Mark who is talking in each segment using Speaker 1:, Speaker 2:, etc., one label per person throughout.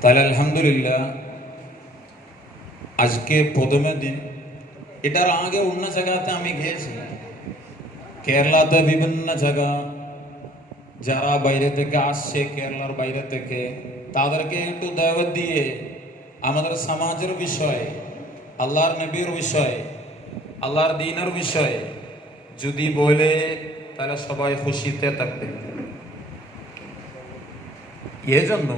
Speaker 1: তাহলে আলহামদুলিল্লাহ, আজকে প্রথমের দিন, এটার আগে অন্য জায়গাতে আমি গিয়েছি কেরলাতে বিভিন্ন জায়গা, যারা বাইরে থেকে আসছে কেরলার বাইরে থেকে, তাদেরকে একটু দাওয়াত দিয়ে আমাদের সমাজের বিষয়ে, আল্লাহর নবীর বিষয়ে, আল্লাহর দিনের বিষয়ে যদি বলে, তাহলে সবাই খুশিতে থাকবে। এজন্য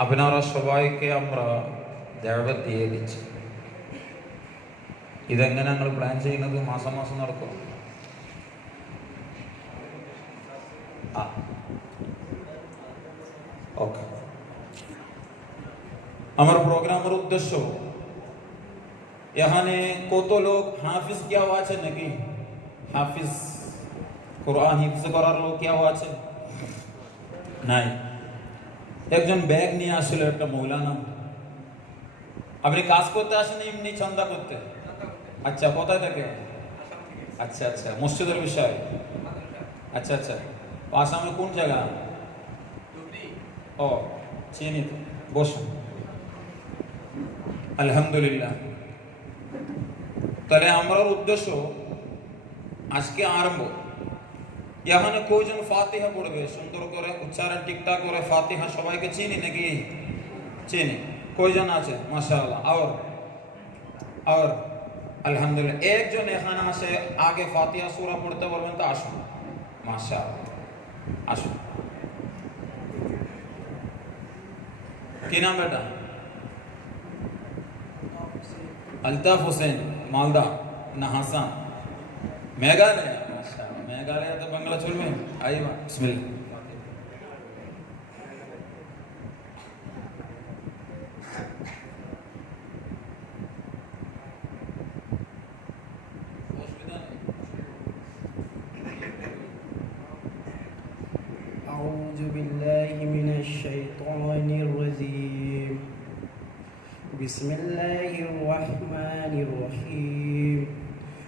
Speaker 1: আপনারা সবাইকে আমরা ദേവത দিয়ে দিচ্ছি ഇതെങ്ങനെ ഞങ്ങൾ പ്ലാൻ ചെയ്യുന്നത് മാസം മാസം നടക്കും ആ ওকে আমার প্রোগ্রামের উদ্দেশ্য এখানে কত লোক হাফিজ কেউ আছে নাকি হাফিজ কোরআন হিফজ করার লোক কেউ আছে নাই একজন ব্যাগ নিয়ে আসলে একটা মৌলানা। আপনি কাজ করতে আসেন এমনি চন্দা করতে? আচ্ছা কোথায় থাকে? আচ্ছা আচ্ছা মসজিদের বিষয়। আচ্ছা আচ্ছা আসামে কোন জায়গা? ও, চিনি বসুন। আলহামদুলিল্লাহ। তাহলে আমার উদ্দেশ্য আজকে আরম্ভ। এখানে কয়জন ফাতিহা পড়বে? সুন্দর করে উচ্চারণ, ঠিকঠাক করে ফাতিহা সবাইকে চিনি নাকি? চিনি। কয়জন আছে? মাসাল আর আর আলহামদুলিল্লাহ। একজন এখানে আসে, আগে ফাতিহা সুরা পড়তে বলবেন তো আসুন। মাসাল আসুন। কি নাম বেটা? আলতাফ হোসেন, মালদা। না, হাসান। मेघालय माशाअल्लाह मेघालय तो बंगला छोड़ में आइए बिस्मिल्लाह
Speaker 2: أعوذ بالله من الشيطان الرجيم بسم الله الرحمن الرحيم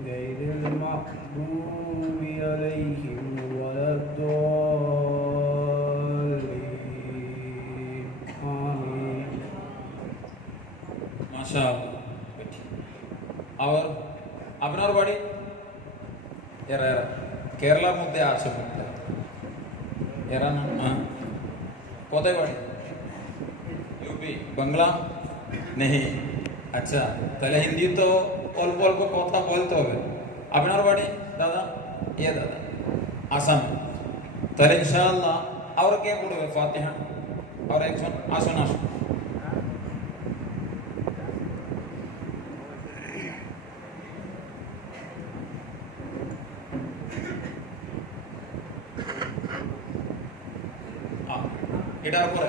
Speaker 2: غير المغضوب عليهم ولا الضالين آمين
Speaker 1: মাশাআল্লাহ আর আপনার বাড়ি এরা এরা কেরালার মধ্যে আছে মধ্যে এরা না হ্যাঁ কোথায় বাড়ি ইউপি বাংলা নেই আচ্ছা তাহলে হিন্দি তো অল্প অল্প কথা বলতে হবে আপনার বাড়ি দাদা ইয়ে দাদা আসাম তাহলে ইনশাআল্লাহ আর কে পড়বে ফাতিহা আর একজন আসুন আসুন আ, এটার উপরে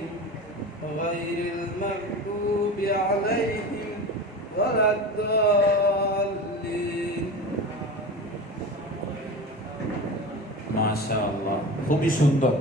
Speaker 2: غير المغضوب عليهم ولا الضالين
Speaker 1: মাশাআল্লাহ খুবই সুন্দর